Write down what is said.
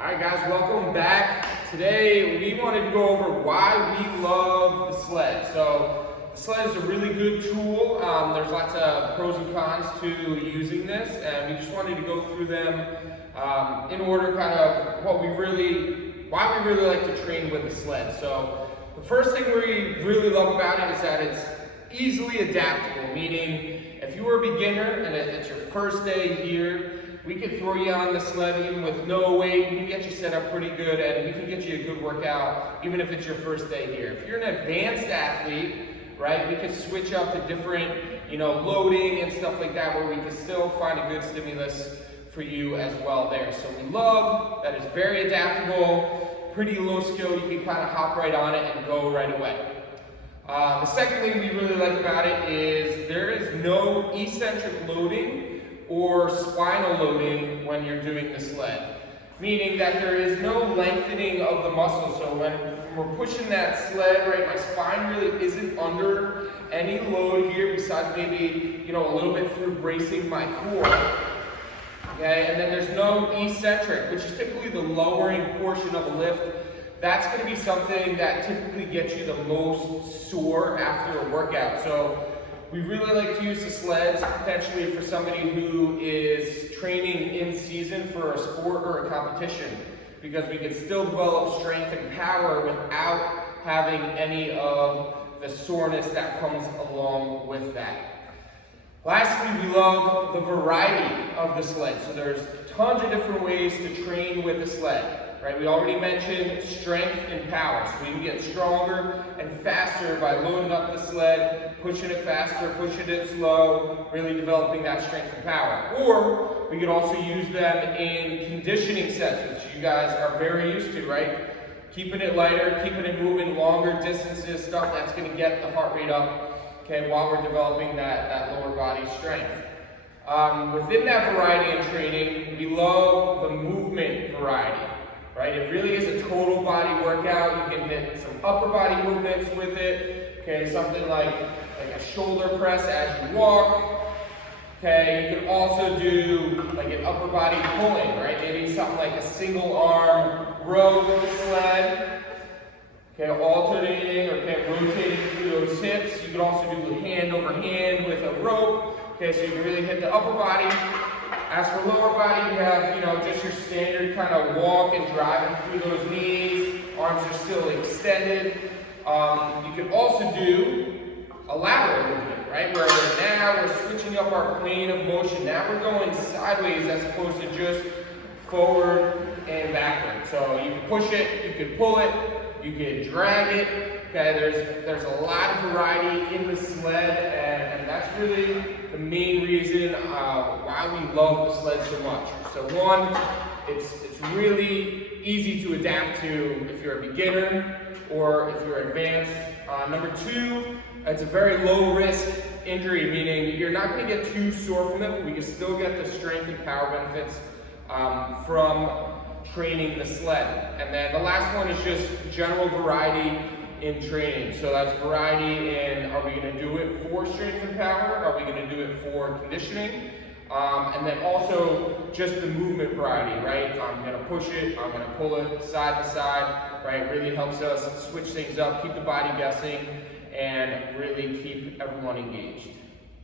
Alright guys, welcome back. Today we wanted to go over why we love the sled. So the sled is a really good tool. There's lots of pros and cons to using this, and we just wanted to go through them in order kind of why we really like to train with the sled. So the first thing we really love about it is that it's easily adaptable, meaning if you were a beginner and it's your first day here, we can throw you on the sled even with no weight. We can get you set up pretty good, and we can get you a good workout even if it's your first day here. If you're an advanced athlete, right, we can switch up to different, loading and stuff like that, where we can still find a good stimulus for you as well there. So we love that it's very adaptable, pretty low skill. You can kind of hop right on it and go right away. The second thing we really like about it is there is no eccentric loading or spinal loading when you're doing the sled, meaning that there is no lengthening of the muscle. So when we're pushing that sled, right, my spine really isn't under any load here besides maybe, a little bit through bracing my core. Okay, and then there's no eccentric, which is typically the lowering portion of a lift. That's going to be something that typically gets you the most sore after a workout. So we really like to use the sleds potentially for somebody who is training in season for a sport or a competition, because we can still develop strength and power without having any of the soreness that comes along with that. Lastly, we love the variety of the sled. So there's tons of different ways to train with the sled. Right, we already mentioned strength and power, so we can get stronger and faster by loading up the sled, pushing it faster, pushing it slow, really developing that strength and power. Or we could also use them in conditioning sets, which you guys are very used to, right? Keeping it lighter, keeping it moving longer distances, stuff that's going to get the heart rate up, okay, while we're developing that lower body strength. Within that variety in training, we love the movement variety. Right? It really is a total body workout. You can hit some upper body movements with it. Okay, something like a shoulder press as you walk. Okay, you can also do like an upper body pulling, right? Maybe something like a single arm row with the sled. Okay, alternating or rotating through those hips. You can also do hand over hand with a rope. Okay, so you can really hit the upper body. As for lower body, you have, just your standard kind of walk and driving through those knees. Arms are still extended. You can also do a lateral movement, right? Where now we're switching up our plane of motion. Now we're going sideways as opposed to just forward and backward. So you can push it, you can pull it, you can drag it. Okay, there's a lot of variety in the sled, and that's really the main reason why we love the sled so much. So one, it's really easy to adapt to if you're a beginner or if you're advanced. Number two, it's a very low risk injury, meaning you're not going to get too sore from it, but we can still get the strength and power benefits from training the sled. And then the last one is just general variety in training. So that's variety in, are we going to do it for strength and power? Are we going to do it for conditioning? And then also just the movement variety, right? I'm going to push it, I'm going to pull it side to side, right? Really helps us switch things up, keep the body guessing, and really keep everyone engaged.